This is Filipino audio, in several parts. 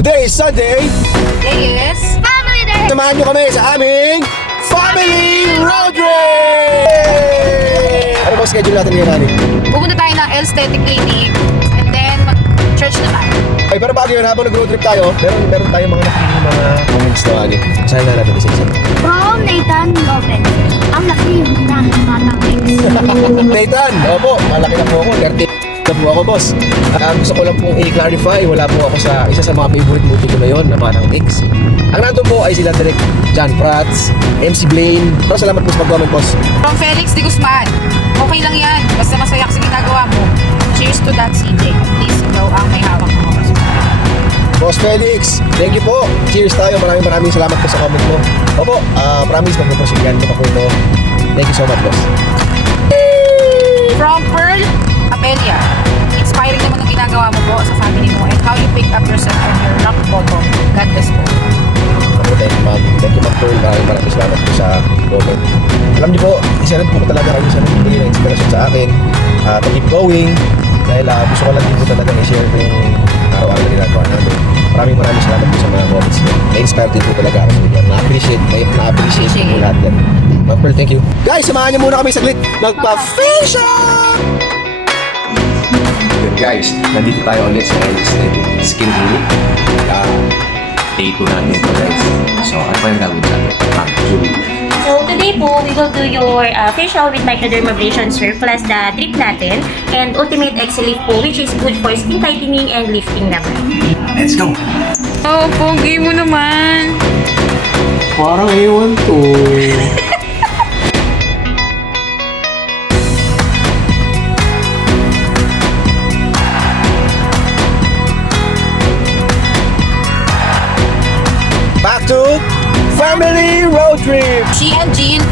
Today is Sunday. Today is Family Day! Samahan nyo kami sa aming Family Road Trip! Ano ba schedule natin ngayon, Ani? pupunta tayo ng Aesthetic Clinic and then mag-church na tayo. Ay, pero bago yun, habang nag-road trip tayo, meron tayong mga nakikinig mga comments na, Ani. Basahin na natin isa-isa. From Nathan Lopez. Ang laki ng batang X. Nathan, opo, malaki na po ako. 30 na po ako, boss. Gusto ko lang pong i-clarify, wala po ako sa isa sa mga favorite movie ko na yun, na Batang X. Ang nandun po ay sila direct John Prats, MC Blaine. Pero salamat po sa pag-comment, boss. From Felix de Guzman. Okay lang yan. Basta masaya ka sa ginagawa mo. Cheers to that, CJ. At least ikaw ang may hawak ng mga kasunod. Boss Felix, thank you po. Cheers tayo. Maraming salamat po sa comment mo. Opo, promise magpuprosigyan ko pa po ito. Thank you so much, boss. From Pearl Amelia. Inspiring naman ang ginagawa mo po sa family mo and how you pick up yourself from your rock bottom. God bless po. Opo, thank you, ma'am. Thank you, ma'am Pearl. Maraming salamat po sa comment. Alam niyo po, isa rin po talaga kayo sa nagbibigay ng inspirasyon sa akin. To keep going. Dahil gusto ko lang din po talaga i-share ko yung araw-araw na ginagawa namin. Maraming salamat po sa mga comments niyo. Na-inspire din po talaga ako sa video. Na-appreciate po lahat yan. Ma'am Pearl, thank you. Guys, samahan niyo muna kami saglit. Magpa-facial! Yun guys, nandito tayo ulit sa Aesthetic Skin Clinic. Day 2 natin ito guys. So, ano pa yung gagawin sa atin? So today po, we will do your facial with microdermabrasion sir plus the drip natin and ultimate Excel Lift po which is good for skin tightening and lifting naman. Let's go! Oh, pogi mo naman. Parang ewan to. Back to Family Road Trip! She and Jean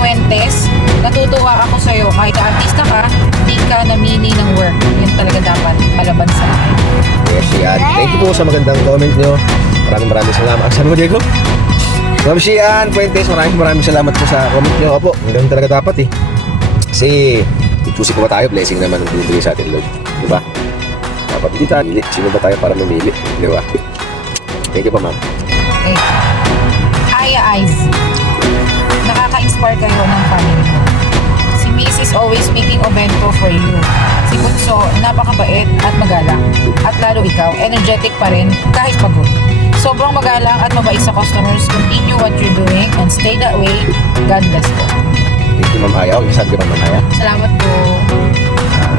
Fuentes, natutuwa ako sa'yo. Kahit artista ka, di ka namili ng work. Yun talaga dapat palaban sa akin. Yes, yan. Thank you po sa magandang comment nyo. Maraming salamat. Sabi mo, Diego? Ma'am Shian Fuentes, maraming salamat po sa comment nyo. Opo, ganun talaga dapat eh. Kasi, choosy ko ba tayo? Blessing naman ang binibigay sa atin, Lord. Diba? Dapat hindi tayo mamili. Sino ba tayo para mamili? Diba? Thank you po, ma'am. Okay. Aya Eyes, nakaka-inspire kayo ng family mo. Si Miss is always making o bento for you. Si Bunso, napakabait at magalang. At lalo ikaw, energetic pa rin kahit pagod. Sobrang magalang at mabait sa customers. Continue what you're doing and stay that way. God bless po. Thank you, Ma'am Aya. Okay, sabi ka, Ma'am Aya. Salamat po.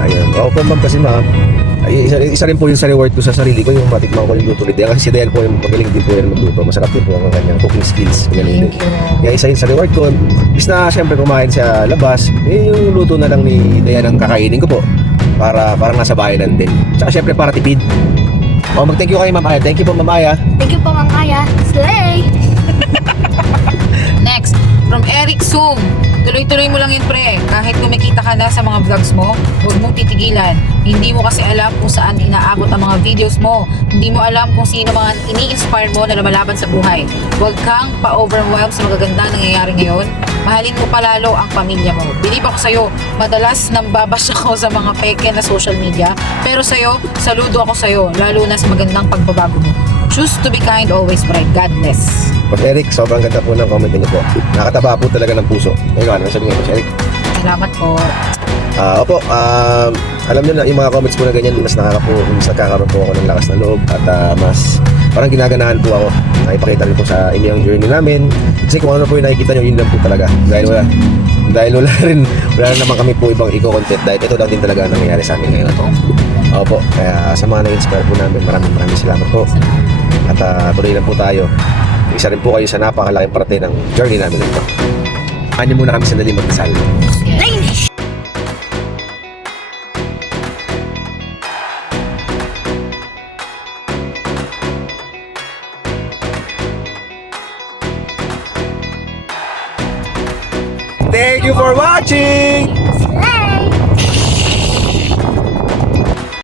Ayun. Opo, ma'am, kasi ma'am, ay, isa rin po yung sa reward ko sa sarili ko, yung matikman ko yung luto ni Dea. Kasi si Dea po yung magaling din po yan magluto. Masarap din po ang kanyang cooking skills. Magaling din. Thank you. Kaya isa yun sa reward ko. Bis na siyempre kumain sa labas, eh yung luto na lang ni Dea ang kakainin ko po. Parang nasa bayanan din. Tsaka siyempre para tipid. Mag-thank you kay Ma'am Aya. Thank you po, Ma'am Aya. Thank you po, Mang Aya. Slay! Next, from Eric Zoom. Tuloy-tuloy mo lang yun, pre. Kahit kumikita ka na sa mga vlogs mo, huwag mong titigilan. Hindi mo kasi alam kung saan inaabot ang mga videos mo. Hindi mo alam kung sino mga ini-inspire mo na lumalaban sa buhay. Huwag kang pa-overwhelm sa magagandang nangyayari ngayon. Mahalin mo palalo ang pamilya mo. Believe ako sa'yo, madalas nambabash ako sa mga peke na social media. Pero sa'yo, saludo ako sa'yo, lalo na sa magandang pagbabago mo. Choose to be kind always, bright. God bless. Boss Eric, sobrang ganda po ng comment niyo po. Nakataba po talaga ng puso. Ikaw, ano sabi nga, Boss Eric? Salamat po. Opo, alam niyo na yung mga comments po na ganyan, mas nakakaroon po ako ng lakas na loob at mas parang ginaganahan po ako. Nakipakita rin po sa inyo yung journey namin. Kasi kung ano po yung nakikita nyo, yun lang po talaga. Dahil wala naman kami po ibang eco-content. Dahil ito lang din talaga ang nangyayari sa amin ngayon. Opo, kaya sa mga na-inspire po namin, maraming salamat po. At tuloy lang po tayo. Isa rin po kayo sa napakalaking parte ng journey namin ito. Kanya muna kami sandali magdasal. Danish! Thank you for watching!